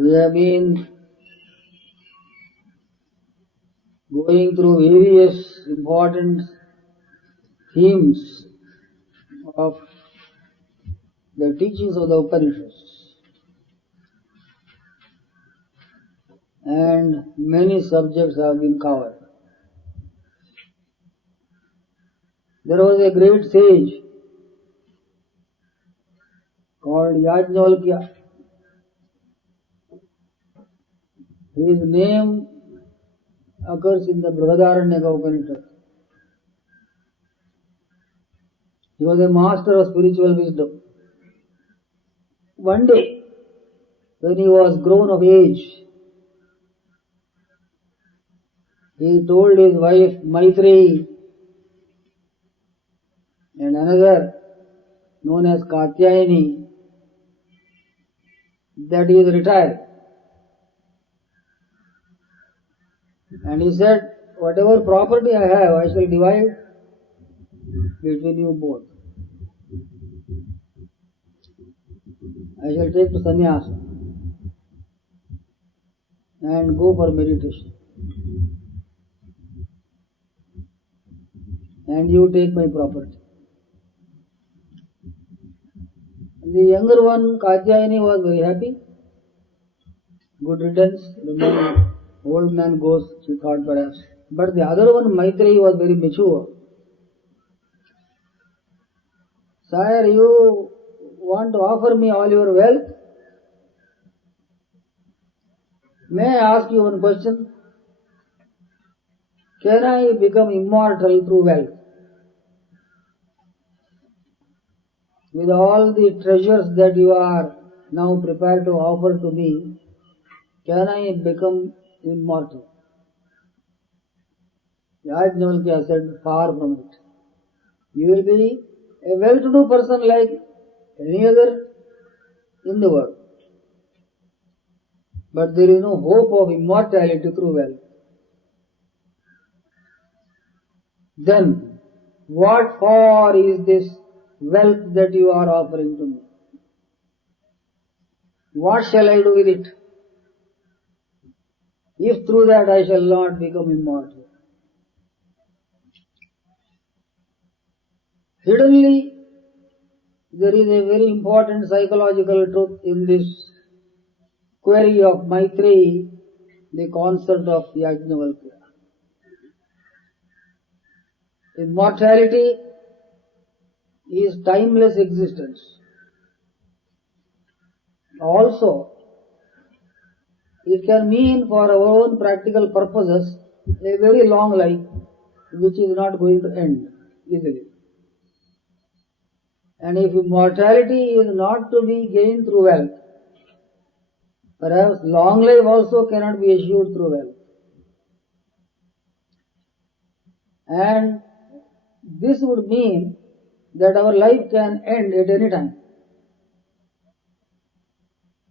We have been going through various important themes of the teachings of the Upanishads, and many subjects have been covered. There was a great sage called Yajnavalkya. His name occurs in the Brihadaranyaka Upanishad. He was a master of spiritual wisdom. One day, when he was grown of age, he told his wife Maitreyi and another known as Katyayani that he is retired. And he said, whatever property I have, I shall divide between you both. I shall take to sannyas and go for meditation. And you take my property. The younger one, Katyayani, was very happy. Good riddance. The old man goes, she thought perhaps. But the other one, Maitreyi, was very mature. Sire, you want to offer me all your wealth? May I ask you one question? Can I become immortal through wealth? With all the treasures that you are now prepared to offer to me, can I become immortal? Yajnavalkya said, far from it. You will be a well-to-do person like any other in the world. But there is no hope of immortality through wealth. Then, what for is this wealth that you are offering to me? What shall I do with it? If through that I shall not become immortal. Hiddenly, there is a very important psychological truth in this query of Maitreyi, the consort of Yajnavalkya. Immortality is timeless existence. Also, it can mean for our own practical purposes a very long life which is not going to end easily. And if immortality is not to be gained through wealth, perhaps long life also cannot be assured through wealth. And this would mean that our life can end at any time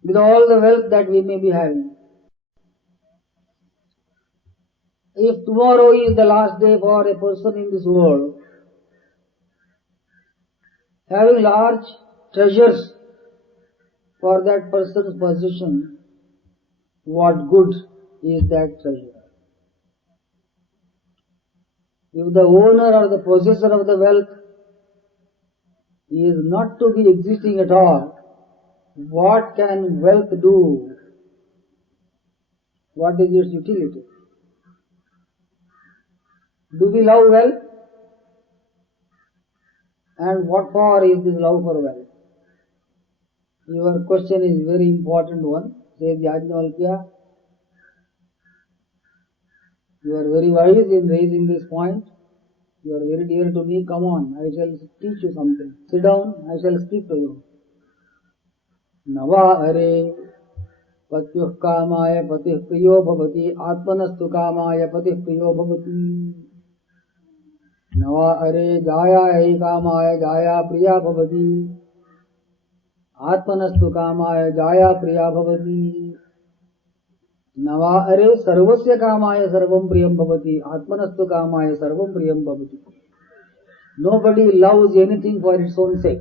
with all the wealth that we may be having. If tomorrow is the last day for a person in this world, having large treasures for that person's possession, what good is that treasure? If the owner or the possessor of the wealth is not to be existing at all, what can wealth do? What is its utility? Do we love wealth? And what for is this love for wealth? Your question is very important one, says Yajnavalkya. You are very wise in raising this point. You are very dear to me. Come on, I shall teach you something. Sit down, I shall speak to you. Nava are patyuh kamaya patih priyo bhavati atmanastu kamaya patih priyo bhavati. Nava are jaya kamaya jaya priya bhavati atmanastu kamaya jaya priya bhavati. Nava are sarvasya kamaya sarvam priyam bhavati atmanastu kamaya sarvam priyam bhavati. Nobody loves anything for its own sake.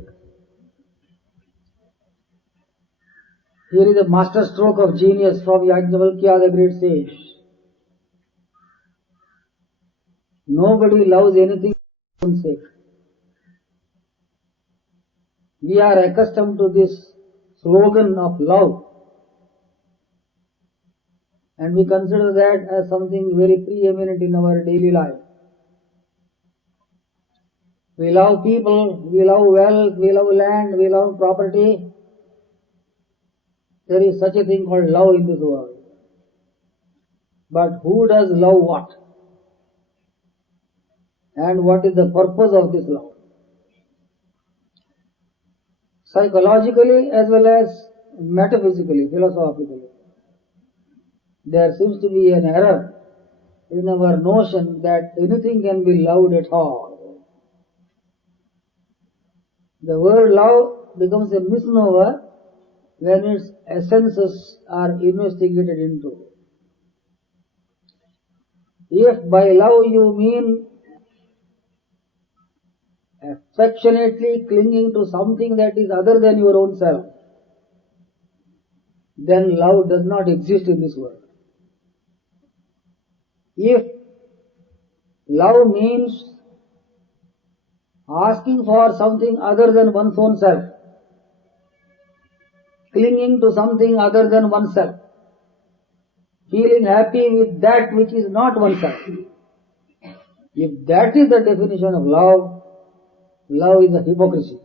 Here is a master stroke of genius from Yajnavalkya, the great sage. Nobody loves anything for own sake. We are accustomed to this slogan of love, and we consider that as something very preeminent in our daily life. We love people, we love wealth, we love land, we love property. There is such a thing called love in this world. But who does love what? And what is the purpose of this love? Psychologically as well as metaphysically, philosophically, there seems to be an error in our notion that anything can be loved at all. The word love becomes a misnomer when its essences are investigated into. If by love you mean affectionately clinging to something that is other than your own self, then love does not exist in this world. If love means asking for something other than one's own self, clinging to something other than oneself, feeling happy with that which is not oneself, if that is the definition of love, love is a hypocrisy.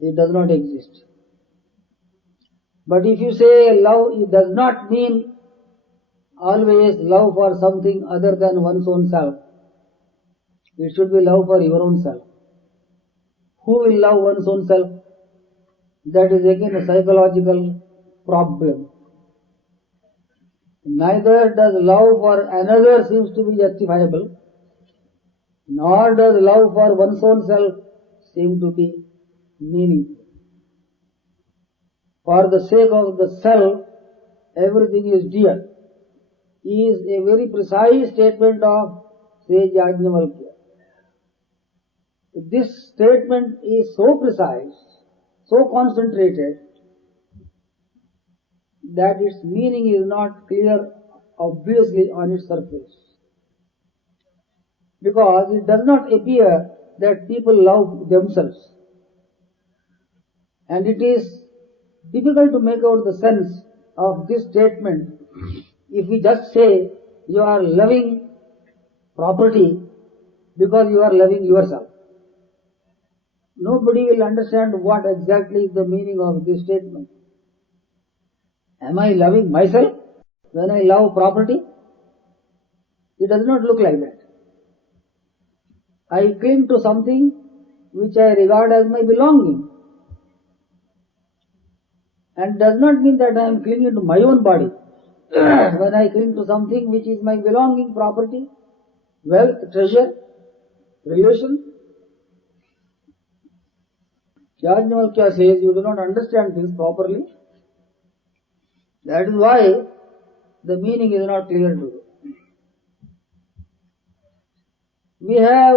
It does not exist. But if you say love, it does not mean always love for something other than one's own self. It should be love for your own self. Who will love one's own self? That is again a psychological problem. Neither does love for another seems to be justifiable, nor does love for one's own self seem to be meaningful. For the sake of the self, everything is dear, is a very precise statement of sage Yajnavalkya. This statement is so precise, so concentrated, that its meaning is not clear obviously on its surface. Because it does not appear that people love themselves. And it is difficult to make out the sense of this statement if we just say you are loving property because you are loving yourself. Nobody will understand what exactly is the meaning of this statement. Am I loving myself when I love property? It does not look like that. I cling to something which I regard as my belonging. And does not mean that I am clinging to my own body. When I cling to something which is my belonging, property, wealth, treasure, relation, Yajnavalkya says you do not understand things properly. That is why the meaning is not clear to you. We have,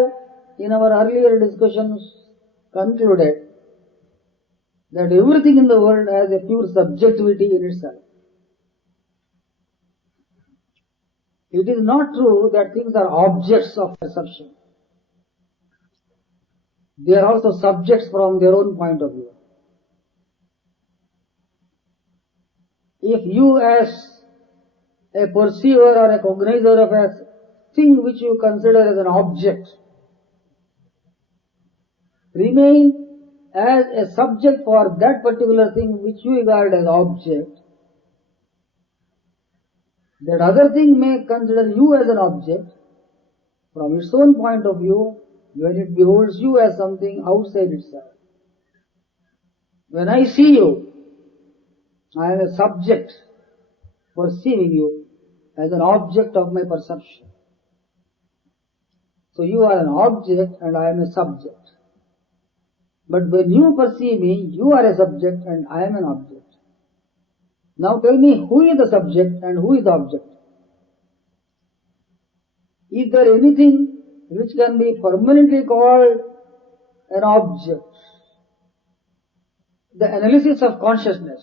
in our earlier discussions, concluded that everything in the world has a pure subjectivity in itself. It is not true that things are objects of perception. They are also subjects from their own point of view. If you as a perceiver or a cognizer of a thing which you consider as an object remain as a subject for that particular thing which you regard as object, that other thing may consider you as an object from its own point of view when it beholds you as something outside itself. When I see you, I am a subject perceiving you as an object of my perception. So you are an object and I am a subject. But when you perceive me, you are a subject and I am an object. Now tell me, who is the subject and who is the object? Is there anything which can be permanently called an object? The analysis of consciousness,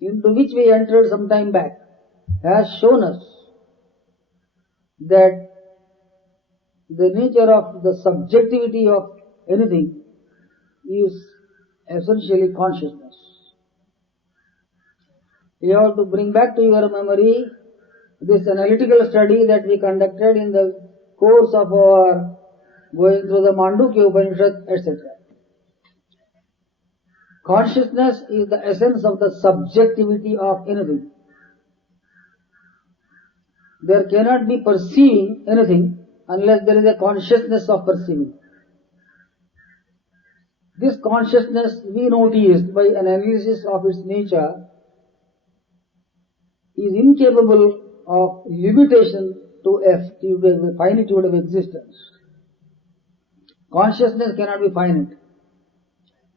into which we entered some time back, has shown us that the nature of the subjectivity of anything is essentially consciousness. You have to bring back to your memory this analytical study that we conducted in the course of our going through the Mandukya Upanishad, etc. Consciousness is the essence of the subjectivity of anything. There cannot be perceiving anything unless there is a consciousness of perceiving. This consciousness, we noticed by analysis of its nature, is incapable of limitation to a finitude of existence. Consciousness cannot be finite.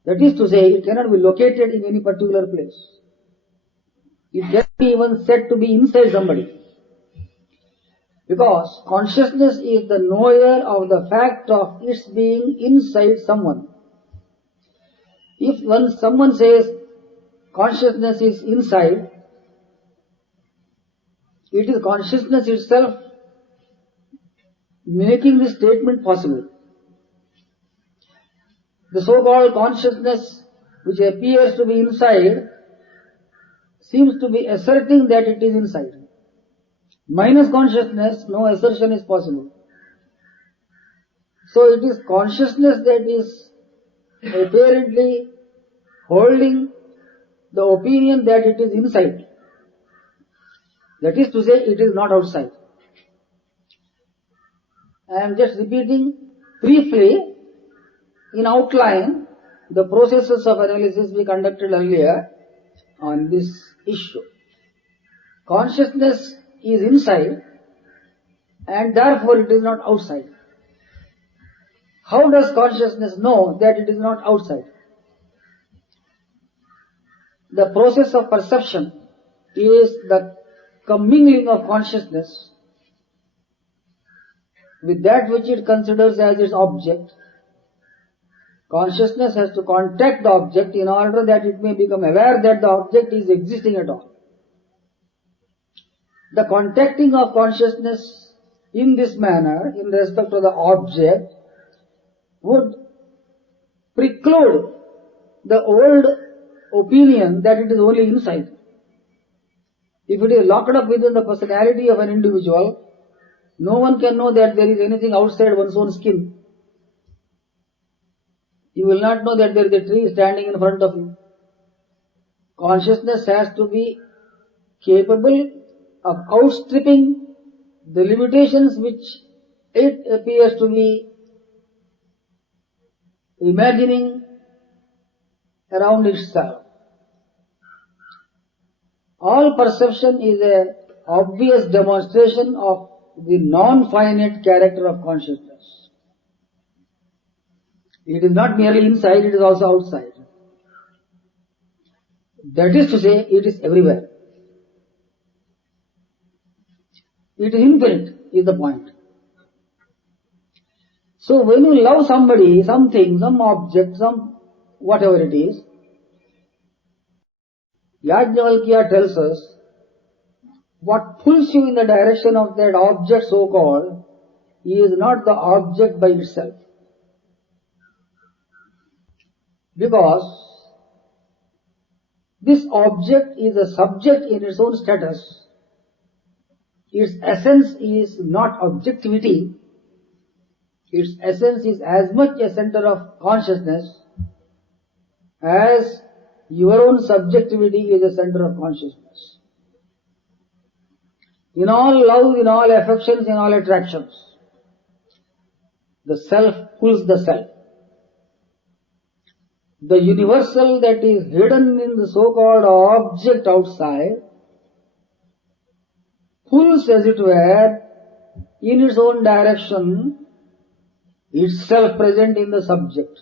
That is to say, it cannot be located in any particular place. It cannot be even said to be inside somebody. Because consciousness is the knower of the fact of its being inside someone. If someone says consciousness is inside, it is consciousness itself making this statement possible. The so-called consciousness which appears to be inside seems to be asserting that it is inside. Minus consciousness, no assertion is possible. So it is consciousness that is apparently holding the opinion that it is inside. That is to say, it is not outside. I am just repeating briefly, in outline, the processes of analysis we conducted earlier on this issue. Consciousness is inside and therefore it is not outside. How does consciousness know that it is not outside? The process of perception is the commingling of consciousness with that which it considers as its object. Consciousness has to contact the object in order that it may become aware that the object is existing at all. The contacting of consciousness in this manner, in respect to the object, would preclude the old opinion that it is only inside. If it is locked up within the personality of an individual, no one can know that there is anything outside one's own skin. You will not know that there is a tree standing in front of you. Consciousness has to be capable of outstripping the limitations which it appears to be imagining around itself. All perception is an obvious demonstration of the non-finite character of consciousness. It is not merely inside, it is also outside. That is to say, it is everywhere. It is infinite, is the point. So when you love somebody, something, some object, some whatever it is, Yajnavalkya tells us what pulls you in the direction of that object so-called is not the object by itself. Because this object is a subject in its own status. Its essence is not objectivity. Its essence is as much a center of consciousness as your own subjectivity is a center of consciousness. In all love, in all affections, in all attractions, the self pulls the self. The universal that is hidden in the so-called object outside pulls, as it were, in its own direction, itself present in the subject,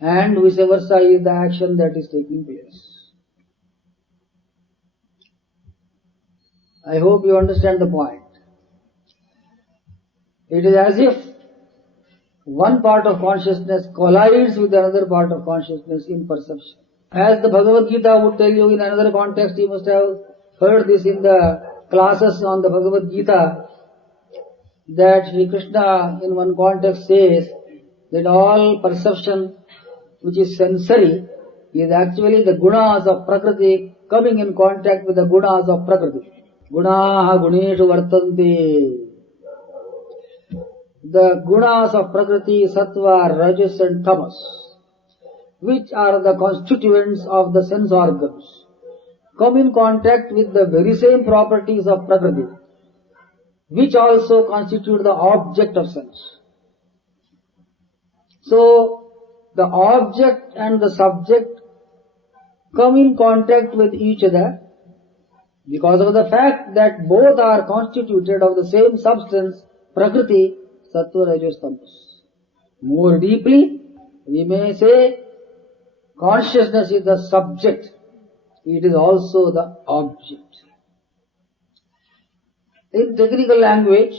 and vice versa is the action that is taking place. I hope you understand the point. It is as if one part of consciousness collides with another part of consciousness in perception. As the Bhagavad Gita would tell you in another context, you must have heard this in the classes on the Bhagavad Gita, that Sri Krishna in one context says that all perception which is sensory is actually the gunas of Prakriti coming in contact with the gunas of Prakriti. Gunaha guneshu vartante. The gunas of Prakriti, Sattva, Rajas and Tamas, which are the constituents of the sense organs, come in contact with the very same properties of Prakriti, which also constitute the object of sense. So, the object and the subject come in contact with each other because of the fact that both are constituted of the same substance, Prakriti, Sattva, Rajas, Tamas. More deeply, we may say consciousness is the subject. It is also the object. In technical language,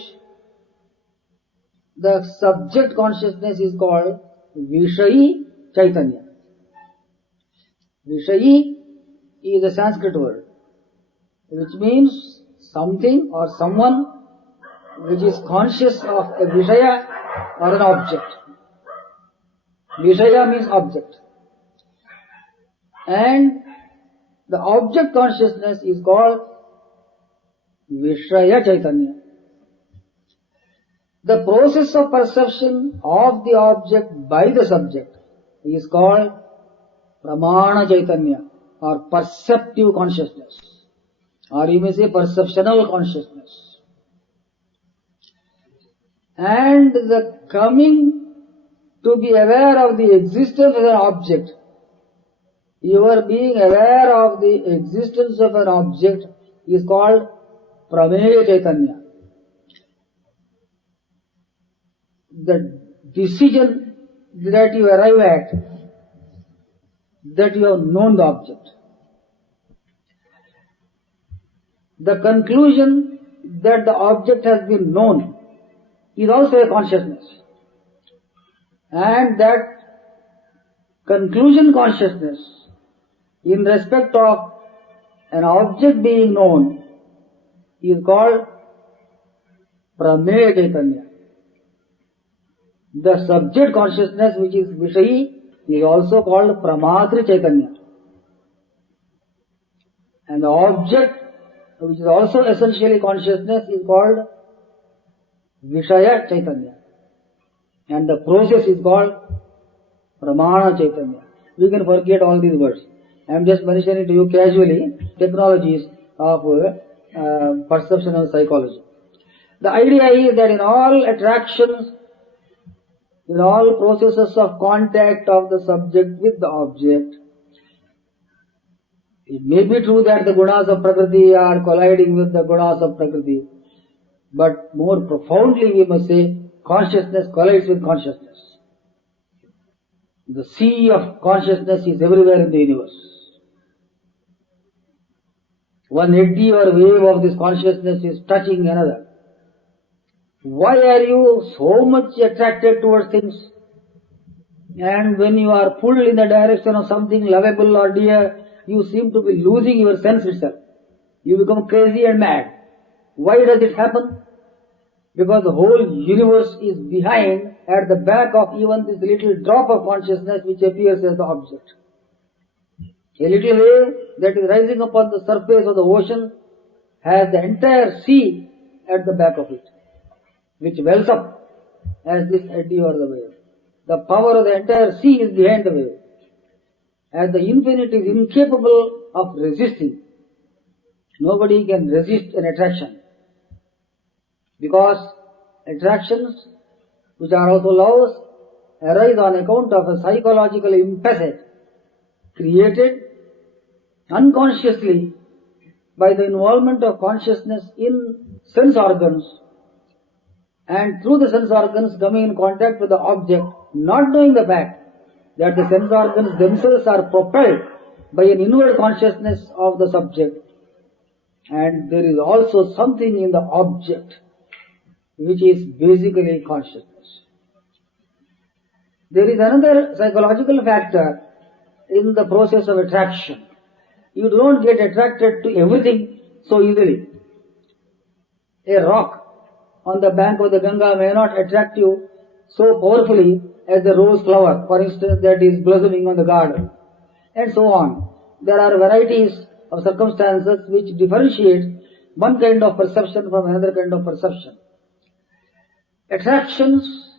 the subject consciousness is called Vishayi Chaitanya. Vishayi is a Sanskrit word, which means something or someone which is conscious of a Vishaya or an object. Vishaya means object. And the object consciousness is called Vishaya Chaitanya. The process of perception of the object by the subject is called Pramana Chaitanya or perceptive consciousness, or you may say perceptional consciousness. And the coming to be aware of the existence of an object, your being aware of the existence of an object is called Prameya Chaitanya. The decision that you arrive at, that you have known the object. The conclusion that the object has been known is also a consciousness. And that conclusion consciousness in respect of an object being known is called Prameya Chaitanya. The subject consciousness, which is Vishayi, is also called Pramatri Chaitanya. And the object, which is also essentially consciousness, is called Vishaya Chaitanya. And the process is called Pramana Chaitanya. We can forget all these words. I am just mentioning to you casually technologies of perceptional psychology. The idea is that in all attractions, in all processes of contact of the subject with the object, it may be true that the gunas of Prakriti are colliding with the gunas of Prakriti, but more profoundly we must say consciousness collides with consciousness. The sea of consciousness is everywhere in the universe. One eddy or wave of this consciousness is touching another. Why are you so much attracted towards things? And when you are pulled in the direction of something lovable or dear, you seem to be losing your sense itself. You become crazy and mad. Why does it happen? Because the whole universe is behind, at the back of even this little drop of consciousness which appears as the object. A little wave that is rising upon the surface of the ocean has the entire sea at the back of it, which wells up as this eddy or the wave. The power of the entire sea is behind the wave. As the infinite is incapable of resisting, nobody can resist an attraction. Because attractions, which are also laws, arise on account of a psychological impasse created unconsciously by the involvement of consciousness in sense organs, and through the sense organs coming in contact with the object, not knowing the fact that the sense organs themselves are propelled by an inward consciousness of the subject, and there is also something in the object which is basically consciousness. There is another psychological factor in the process of attraction. You don't get attracted to everything so easily. A rock on the bank of the Ganga may not attract you so powerfully as the rose flower, for instance, that is blossoming on the garden, and so on. There are varieties of circumstances which differentiate one kind of perception from another kind of perception. Attractions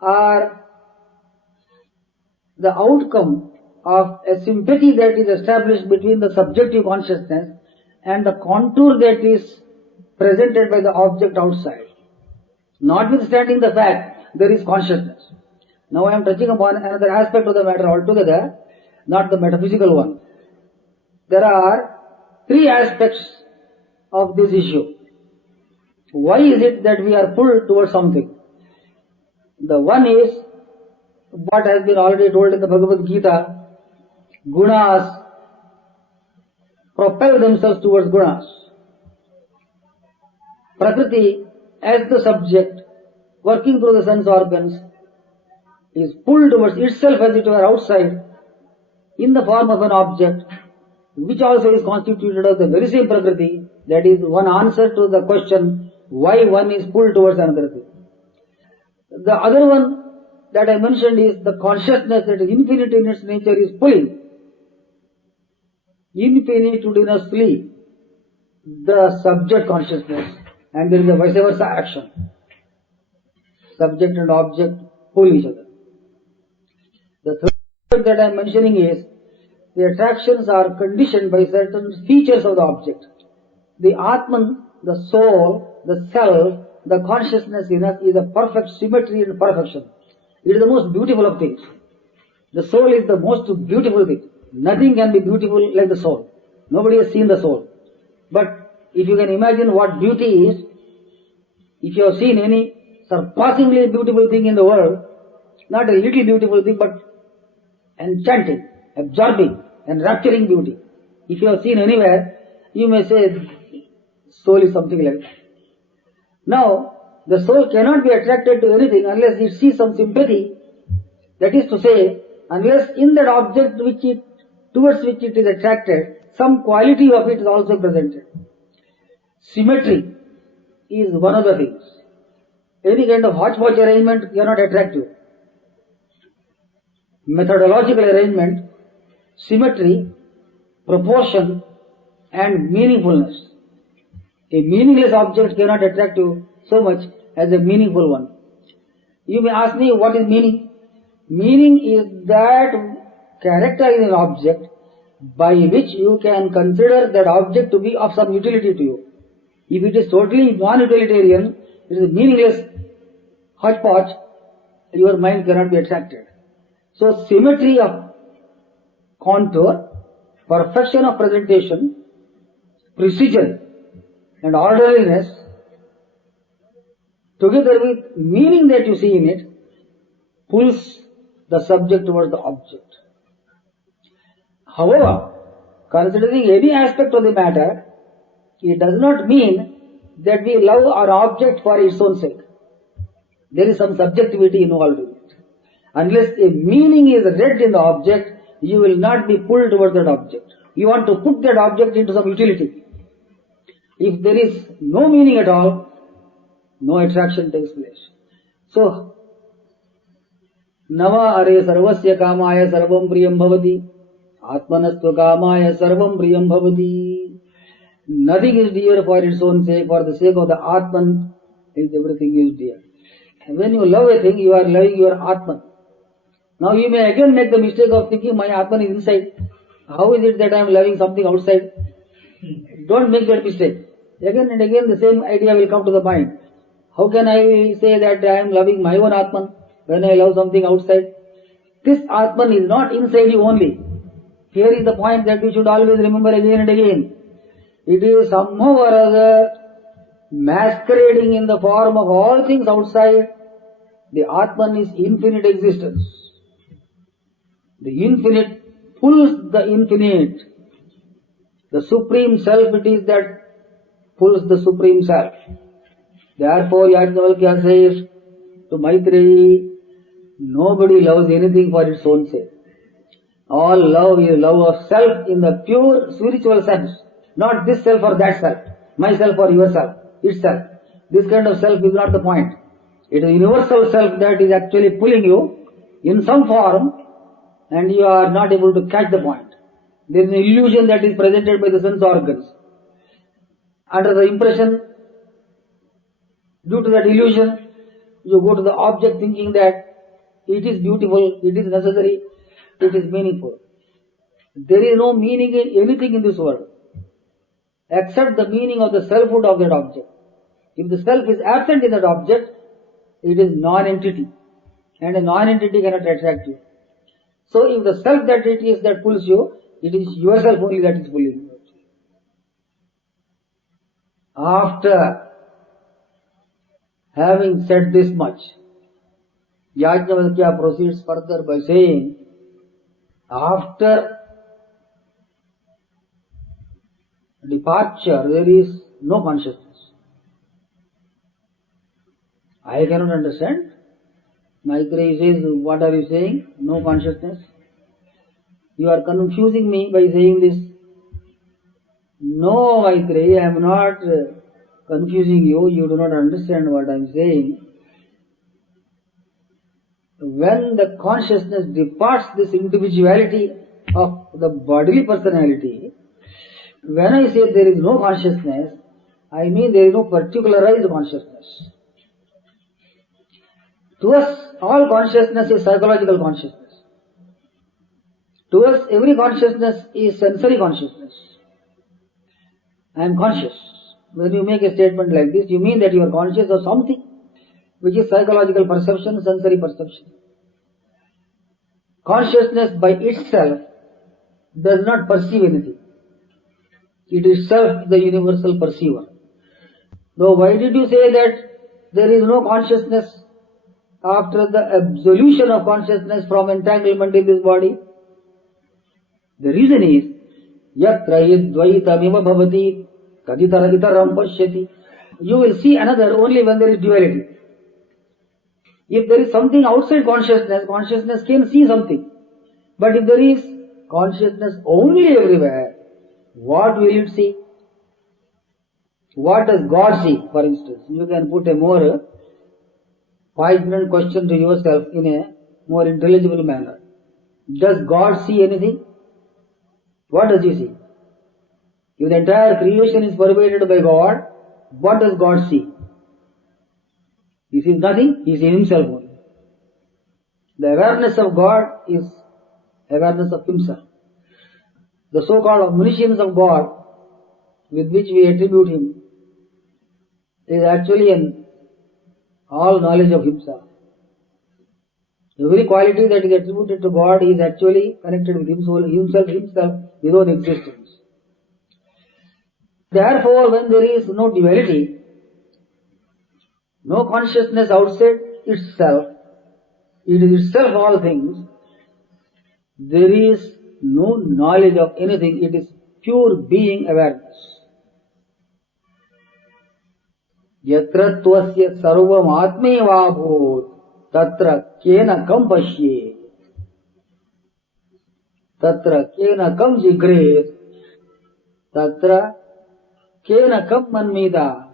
are the outcome of a sympathy that is established between the subjective consciousness and the contour that is presented by the object outside. Notwithstanding the fact there is consciousness. Now I am touching upon another aspect of the matter altogether, not the metaphysical one. There are three aspects of this issue. Why is it that we are pulled towards something? The one is what has been already told in the Bhagavad Gita. Gunas propel themselves towards gunas. Prakriti, as the subject, working through the sense organs, is pulled towards itself as it were outside in the form of an object, which also is constituted of the very same Prakriti. That is one answer to the question why one is pulled towards another thing. The other one that I mentioned is the consciousness that is infinite in its nature is pulling infinitudinously the subject consciousness, and there is a vice versa action. Subject and object pull each other. The third that I am mentioning is the attractions are conditioned by certain features of the object. The Atman, the soul, the self, the consciousness in us is a perfect symmetry and perfection. It is the most beautiful of things. The soul is the most beautiful thing. Nothing can be beautiful like the soul. Nobody has seen the soul. But if you can imagine what beauty is, if you have seen any surpassingly beautiful thing in the world, not a little beautiful thing, but enchanting, absorbing, enrapturing beauty. If you have seen anywhere, you may say soul is something like that. Now, the soul cannot be attracted to anything unless it sees some sympathy. That is to say, unless in that object towards which it is attracted, some quality of it is also presented. Symmetry is one of the things. Any kind of hodgepodge arrangement cannot attract you. Methodological arrangement, symmetry, proportion, and meaningfulness. A meaningless object cannot attract you so much as a meaningful one. You may ask me, what is meaning? Meaning is that character in an object by which you can consider that object to be of some utility to you. If it is totally non-utilitarian, it is a meaningless hodgepodge, your mind cannot be attracted. So symmetry of contour, perfection of presentation, precision and orderliness, together with meaning that you see in it, pulls the subject towards the object. However, considering any aspect of the matter, it does not mean that we love our object for its own sake. There is some subjectivity involved in it. Unless a meaning is read in the object, you will not be pulled towards that object. You want to put that object into some utility. If there is no meaning at all, no attraction takes place. So, Nava are sarvasya kamaya sarvam priyam bhavati, atmanastva kamaya sarvam priyam bhavati. Nothing is dear for its own sake, for the sake of the Atman, everything is dear. And when you love a thing, you are loving your Atman. Now you may again make the mistake of thinking my Atman is inside. How is it that I am loving something outside? Don't make that mistake. Again and again the same idea will come to the mind. How can I say that I am loving my own Atman when I love something outside? This Atman is not inside you only. Here is the point that we should always remember again and again. It is somehow or other masquerading in the form of all things outside. The Atman is infinite existence. The infinite pulls the infinite. The Supreme Self it is that pulls the Supreme Self. Therefore Yajnavalkya says to Maitreyi, Nobody loves anything for its own sake. All love is love of self in the pure spiritual sense. Not this self or that self, myself or yourself, itself. This kind of self is not the point. It is universal self that is actually pulling you in some form and you are not able to catch the point. There is an illusion that is presented by the sense organs. Under the impression, due to that illusion, you go to the object thinking that it is beautiful, it is necessary, it is meaningful. There is no meaning in anything in this world except the meaning of the selfhood of that object. If the self is absent in that object, it is non-entity, and a non-entity cannot attract you. So if the self that it is that pulls you, it is yourself only that is pulling you. After having said this much, Yajnavalkya proceeds further by saying, after departure there is no consciousness. I cannot understand. Maitreyi says, what are you saying? No consciousness. You are confusing me by saying this. No, Maitreyi, I am not confusing you. You do not understand what I am saying. When the consciousness departs this individuality of the bodily personality, when I say there is no consciousness, I mean there is no particularized consciousness. To us, all consciousness is psychological consciousness. To us, every consciousness is sensory consciousness. I am conscious. When you make a statement like this, you mean that you are conscious of something which is psychological perception, sensory perception. Consciousness by itself does not perceive anything. It is itself the universal perceiver. Though why did you say that there is no consciousness after the absolution of consciousness from entanglement in this body? The reason is, yatra idvaitamiva bhavati kaditara itaram pashyati. You will see another only when there is duality. If there is something outside consciousness, consciousness can see something. But if there is consciousness only everywhere, what will it see? What does God see, for instance? You can put a more poignant question to yourself in a more intelligible manner. Does God see anything? What does he see? If the entire creation is pervaded by God, what does God see? He sees nothing, he sees himself only. The awareness of God is awareness of himself. The so-called omniscience of God, with which we attribute him, is actually an all knowledge of himself. Every quality that is attributed to God is actually connected with himself, his own existence. Therefore, when there is no duality, no consciousness outside itself, it is itself all things, there is no knowledge of anything, it is pure being awareness. Yatra tvasya sarvam atmeva bhut tatra kena kam pashye tatra kena kam jigre tatra kena kam manmida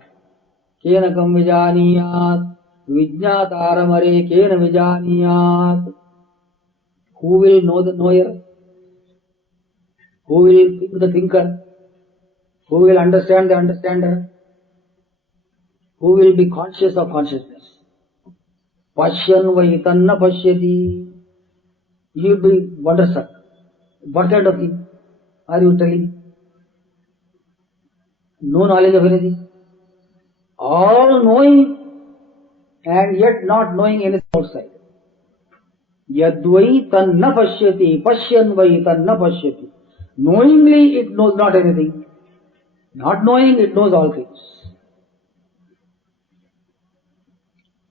kena kam vijaniyat vijnataramare kena vijaniyat. Who will know the knower? Who will think the thinker? Who will understand the understander? Who will be conscious of consciousness? Pashyan vahitanna pashyati. You will be wonderstruck. What kind of thing are you telling? No knowledge of anything. All knowing and yet not knowing anything outside. Yadvai tanna pashyati, pashyan vai tanna pashyati. Knowingly it knows not anything. Not knowing it knows all things.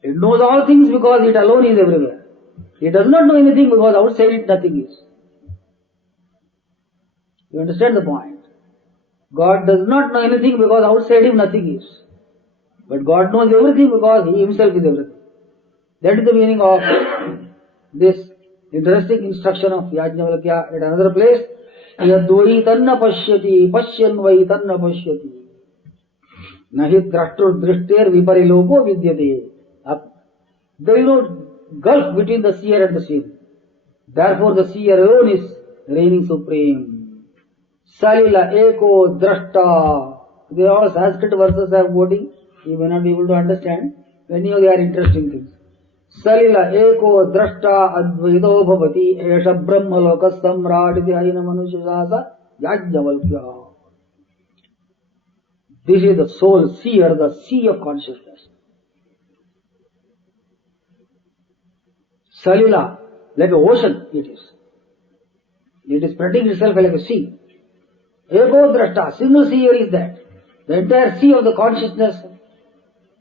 It knows all things because it alone is everywhere. It does not know anything because outside it nothing is. You understand the point? God does not know anything because outside him nothing is. But God knows everything because he himself is everything. That is the meaning of this interesting instruction of Yajnavalkya at another place. Yadvaitanna pashyati, pashyan vaitanna pashyati. Nahi drashtur drishter vipariloko vidyate. There is no gulf between the seer and the seen. Therefore the seer alone is reigning supreme. Salila eko drashta. They are all Sanskrit verses I am quoting. You may not be able to understand. Many of they are interesting things. Salila eko drashta advaito bhavati esha brahma loka samraditi aina manushasasa Yajnavalkya. This is the soul seer, the sea of consciousness. Salila, like an ocean it is. It is spreading itself like a sea. Ego drashta, single seer is that. The entire sea of the consciousness,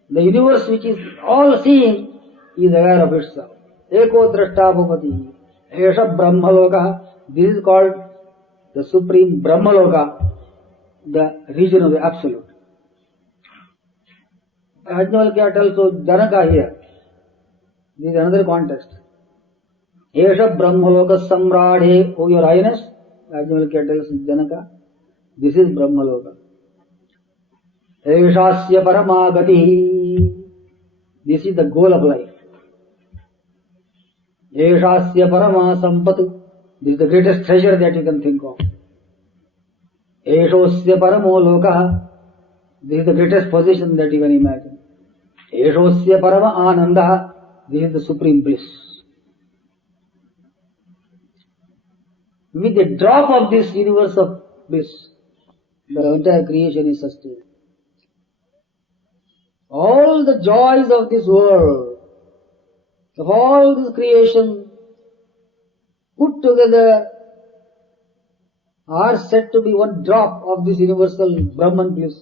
the universe which is all seeing, is aware of itself. Eko drashta bhavati. Esha brahmaloka. This is called the supreme brahmaloka, the region of the absolute. Yajnavalkya tells to Janaka here. This is another context. Esha brahmaloka samradhe, O your highness. Yajnavalkya tells Janaka, this is brahmaloka. Eshasya paramagati. This is the goal of life. Eshasya parama sampatu. This is the greatest treasure that you can think of. Eshosya paramo loka. This is the greatest position that you can imagine. Eshosya parama ananda. This is the supreme bliss. With a drop of this universe of bliss, the entire creation is sustained. All the joys of this world, of all this creation, put together, are said to be one drop of this universal Brahman bliss,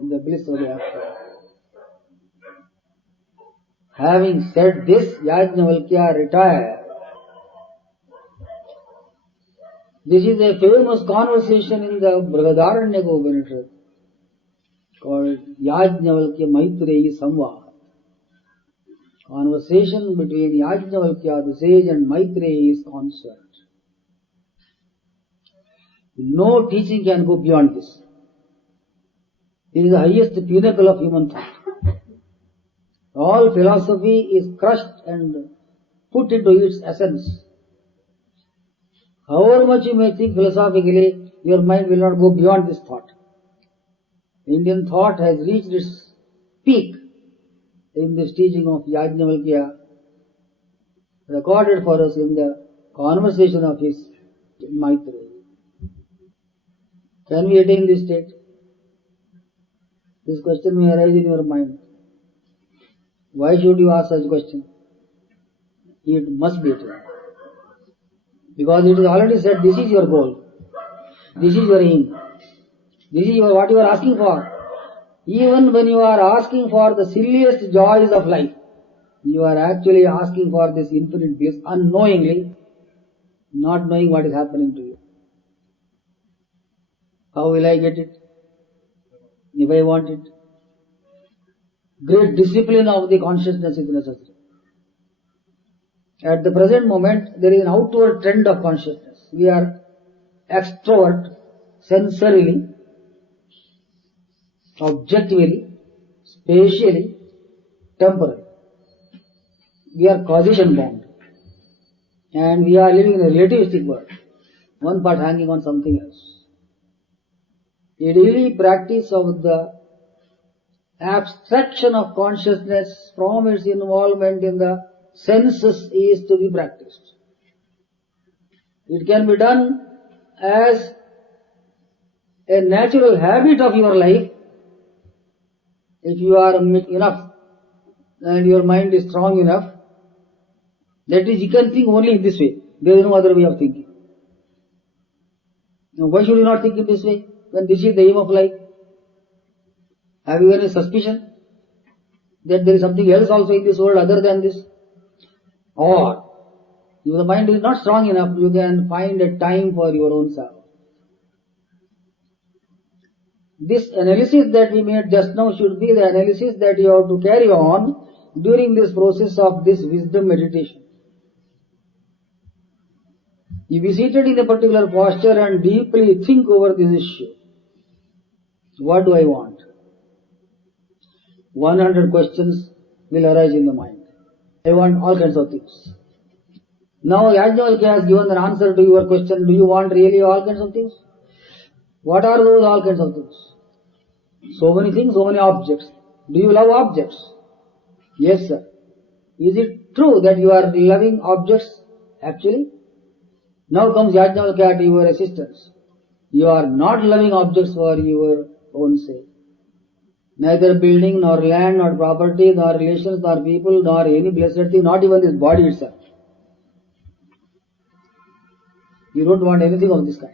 the bliss of the Absolute. Having said this, Yajnavalkya retired. This is a famous conversation in the Brihadaranyaka Upanishad called Yajnavalkya Maitreyi Samvada. Conversation between Yajnavalkya, the sage, and Maitreyi's consort. No teaching can go beyond this. It is the highest pinnacle of human thought. All philosophy is crushed and put into its essence. However much you may think philosophically, your mind will not go beyond this thought. Indian thought has reached its peak in this teaching of Yajnavalkya, recorded for us in the conversation of his Maitreyi. Can we attain this state? This question may arise in your mind. Why should you ask such question? It must be attained. Because it is already said, this is your goal. This is your aim. This is what you are asking for. Even when you are asking for the silliest joys of life, you are actually asking for this infinite bliss unknowingly, not knowing what is happening to you. How will I get it? If I want it. Great discipline of the consciousness is necessary. At the present moment, there is an outward trend of consciousness. We are extrovert, sensorily, objectively, spatially, temporally. We are causation bound. And we are living in a relativistic world. One part hanging on something else. A daily practice of the abstraction of consciousness from its involvement in the senses is to be practiced. It can be done as a natural habit of your life if you are enough and your mind is strong enough. That is, you can think only in this way. There is no other way of thinking. Now, why should you not think in this way when this is the aim of life? Have you any suspicion that there is something else also in this world other than this? Or, if the mind is not strong enough, you can find a time for your own self. This analysis that we made just now should be the analysis that you have to carry on during this process of this wisdom meditation. He be seated in a particular posture and deeply think over this issue. What do I want? 100 questions will arise in the mind. I want all kinds of things. Now Yajnavalkya has given an answer to your question, do you want really all kinds of things? What are those all kinds of things? So many things, so many objects. Do you love objects? Yes, sir. Is it true that you are loving objects actually? Now comes Yajnavalkya to your assistance. You are not loving objects for your own sake. Neither building, nor land, nor property, nor relations, nor people, nor any blessed thing, not even this body itself. You don't want anything of this kind.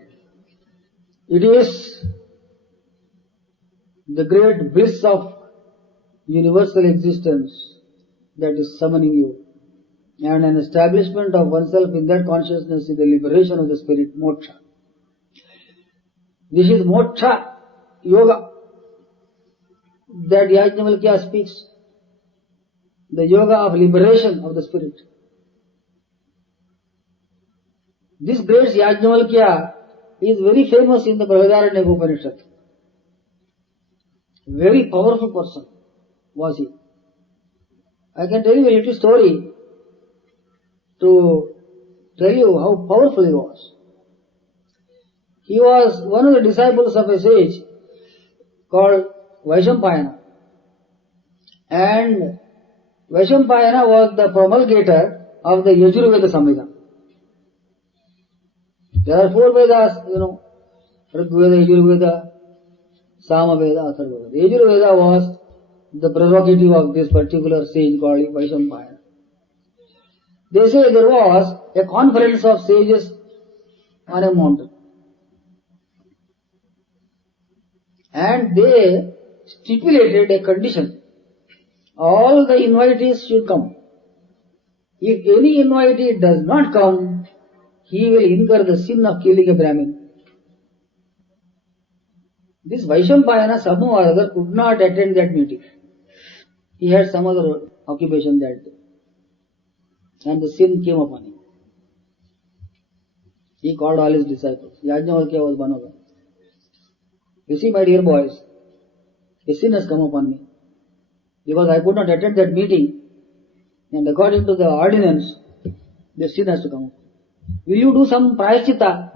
It is the great bliss of universal existence that is summoning you, and an establishment of oneself in that consciousness is the liberation of the spirit, moksha. This is moksha yoga that Yajnavalkya speaks, the yoga of liberation of the spirit. This great Yajnavalkya is very famous in the Brihadaranyaka Upanishad. Very powerful person was he. I can tell you a little story to tell you how powerful he was. He was one of the disciples of a sage called Vaishampayana. And Vaishampayana was the promulgator of the Yajurveda Samhita. There are 4 Vedas, Rigveda, Yajurveda, Samaveda, Atharvaveda. The Yajurveda was the prerogative of this particular sage called Vaishampayana. They say there was a conference of sages on a mountain. And they stipulated a condition. All the invitees should come. If any invitee does not come, he will incur the sin of killing a Brahmin. This Vaishampayana somehow or other could not attend that meeting. He had some other occupation that day. And the sin came upon him. He called all his disciples. Yajnavalkya was one of them. You see, my dear boys, a sin has come upon me. Because I could not attend that meeting. And according to the ordinance, the sin has to come upon me. Will you do some prayaschitta?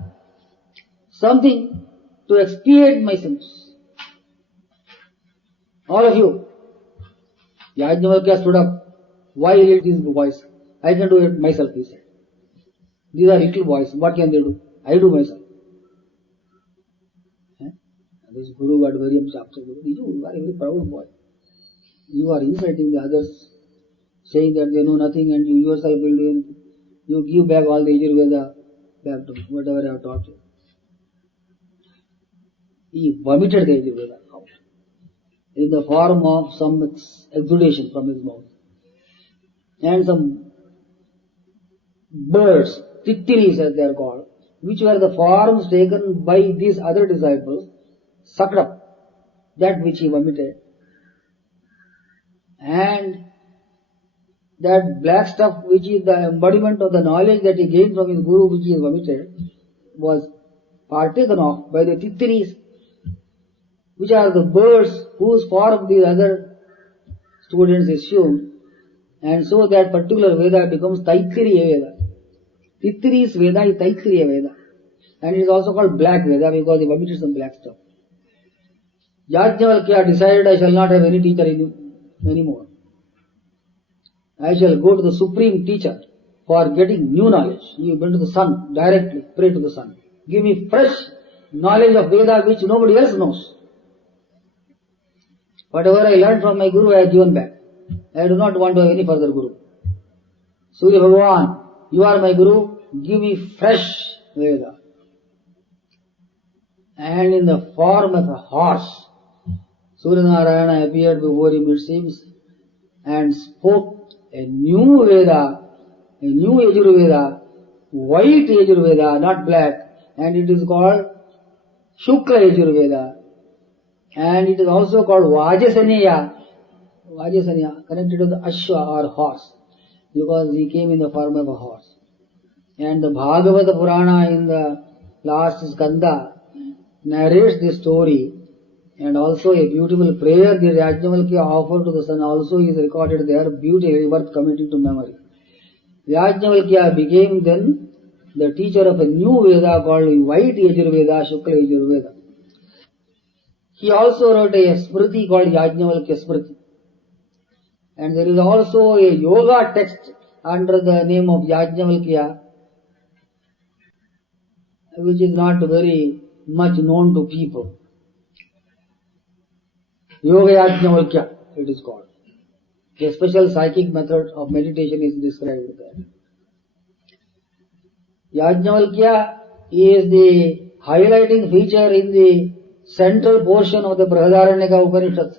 Something to expiate my sins? All of you. Yajnavalkya stood up. Why lead these boys? I can do it myself, he said. These are little boys. What can they do? I do myself. This Guru got very upset. You are a very proud boy. You are insulting the others, saying that they know nothing and you yourself will do anything. You give back all the Yajurveda back to whatever I have taught you. He vomited the Yajurveda out in the form of some exudation from his mouth. And some birds, tittiris as they are called, which were the forms taken by these other disciples, sucked up that which he vomited. And that black stuff which is the embodiment of the knowledge that he gained from his Guru which he vomited was partaken of by the tittiris, which are the birds whose form the other students assumed. And so that particular Veda becomes Taittiriya Veda. Tittiris Veda is Taittiriya Veda. And it is also called Black Veda because he vomited some black stuff. Yajnavalkya decided, I shall not have any teacher anymore. I shall go to the supreme teacher for getting new knowledge. He went to the sun directly, pray to the sun. Give me fresh knowledge of Veda which nobody else knows. Whatever I learned from my Guru I have given back. I do not want to have any further Guru. Surya Bhagavan, you are my Guru, give me fresh Veda. And in the form of a horse, Surya Narayana appeared before him, it seems, and spoke a new Veda, a new Yajurveda, white Yajurveda, not black, and it is called Shukla Yajurveda, and it is also called Vajasaneya, Vajasanya connected to the Ashwa or horse because he came in the form of a horse. And the Bhagavata Purana in the last skanda narrates this story, and also a beautiful prayer that Yajnavalkya offered to the sun also is recorded there, beautifully worth committing to memory. Yajnavalkya became then the teacher of a new Veda called White Yajurveda, Shukla Yajurveda. He also wrote a Smriti called Yajnavalkya Smriti. And there is also a yoga text under the name of Yajnavalkya, which is not very much known to people. Yoga Yajnavalkya, it is called. A special psychic method of meditation is described there. Yajnavalkya is the highlighting feature in the central portion of the Brihadaranyaka Upanishad.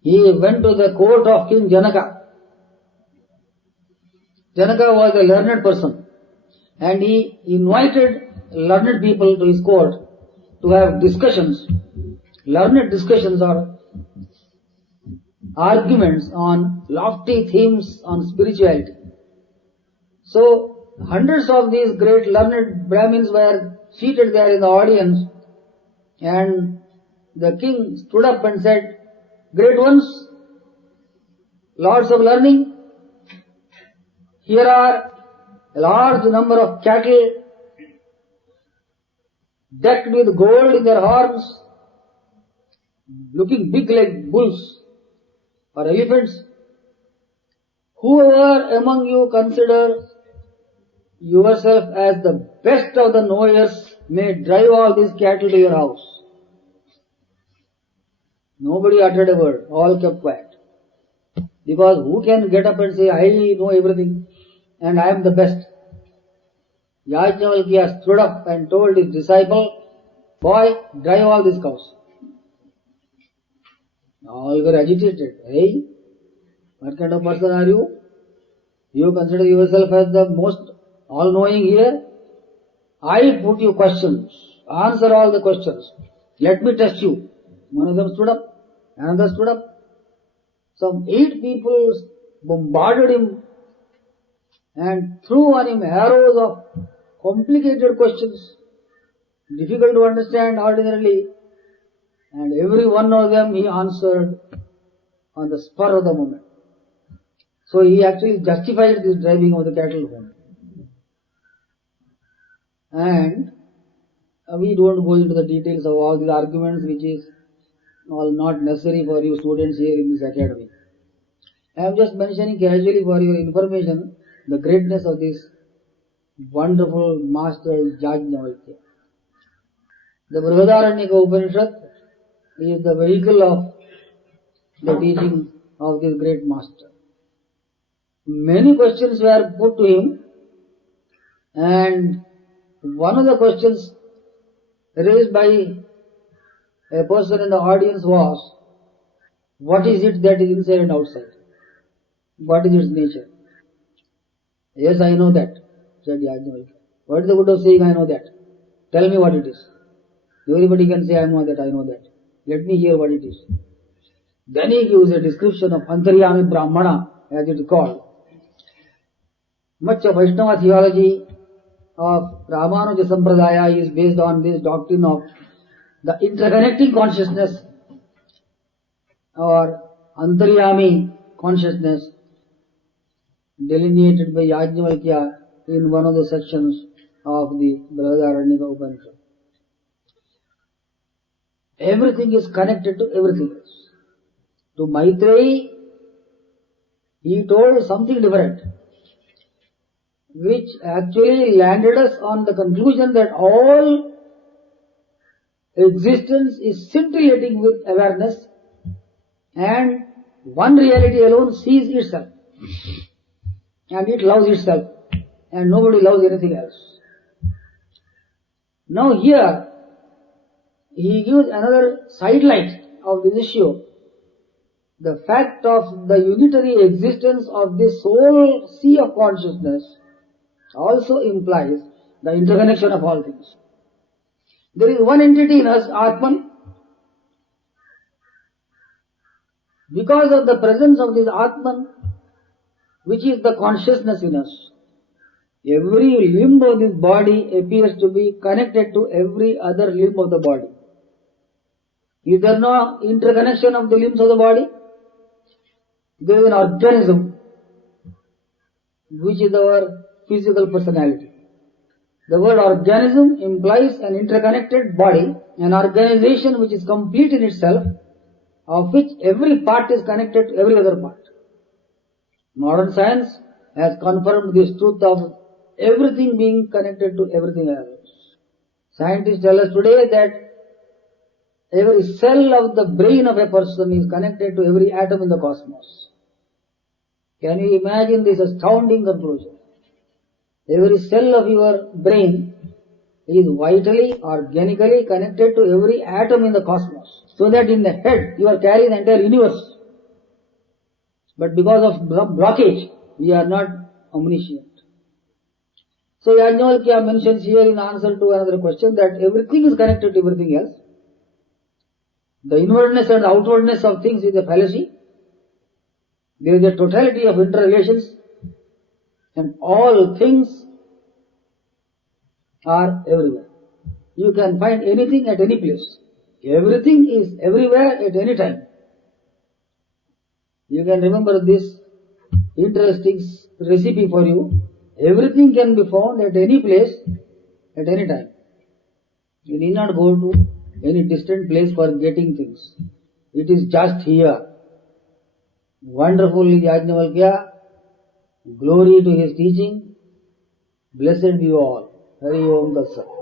He went to the court of King Janaka. Janaka was a learned person, and he invited learned people to his court to have discussions, learned discussions or arguments on lofty themes on spirituality. So, hundreds of these great learned Brahmins were seated there in the audience, and the king stood up and said, "Great ones, lords of learning, here are a large number of cattle decked with gold in their horns, looking big like bulls or elephants. Whoever among you consider yourself as the best of the knowers may drive all these cattle to your house." Nobody uttered a word, all kept quiet. Because who can get up and say, "I know everything and I am the best"? Yajnavalkya stood up and told his disciple, "Boy, drive all these cows." All were agitated. "Hey, what kind of person are you? You consider yourself as the most all-knowing here? I put you questions. Answer all the questions. Let me test you." One of them stood up. Another stood up. Some 8 people bombarded him and threw on him arrows of complicated questions, difficult to understand ordinarily, and every one of them he answered on the spur of the moment. So he actually justified this driving of the cattle home. And we don't go into the details of all these arguments, which is all not necessary for you students here in this academy. I am just mentioning casually for your information the greatness of this wonderful master Yajnavalkya. The Brihadaranyaka Upanishad is the vehicle of the teaching of this great master. Many questions were put to him, and one of the questions raised by a person in the audience was, "What is it that is inside and outside? What is its nature?" "Yes, I know that," said Yajnavalkya. "What is the good of saying I know that? Tell me what it is." Everybody can say, "I know that, I know that. Let me hear what it is." Then he gives a description of Antaryami Brahmana, as it is called. Much of Vaishnava theology of Ramanuja Sampradaya is based on this doctrine of the interconnecting consciousness or Antaryami consciousness delineated by Yajnavalkya in one of the sections of the Brihadaranyaka Upanishad. Everything is connected to everything else. To Maitreyi, he told something different, which actually landed us on the conclusion that all existence is scintillating with awareness, and one reality alone sees itself, and it loves itself, and nobody loves anything else. Now here, he gives another sidelight of this issue. The fact of the unitary existence of this whole sea of consciousness also implies the interconnection of all things. There is one entity in us, Atman, Because of the presence of this Atman, which is the consciousness in us, every limb of this body appears to be connected to every other limb of the body. Is there no interconnection of the limbs of the body? There is an organism, which is our physical personality. The word organism implies an interconnected body, an organization which is complete in itself, of which every part is connected to every other part. Modern science has confirmed this truth of everything being connected to everything else. Scientists tell us today that every cell of the brain of a person is connected to every atom in the cosmos. Can you imagine this astounding conclusion? Every cell of your brain is vitally, organically connected to every atom in the cosmos. So that in the head you are carrying the entire universe. But because of blockage, we are not omniscient. So Yajnavalkya mentions here in answer to another question that everything is connected to everything else. The inwardness and outwardness of things is a fallacy. There is a totality of interrelations, and all things are everywhere. You can find anything at any place. Everything is everywhere at any time. You can remember this interesting recipe for you. Everything can be found at any place, at any time. You need not go to any distant place for getting things. It is just here. Wonderful Yajnavalkya. Glory to his teaching. Blessed be all. Hari Om Tat Sat.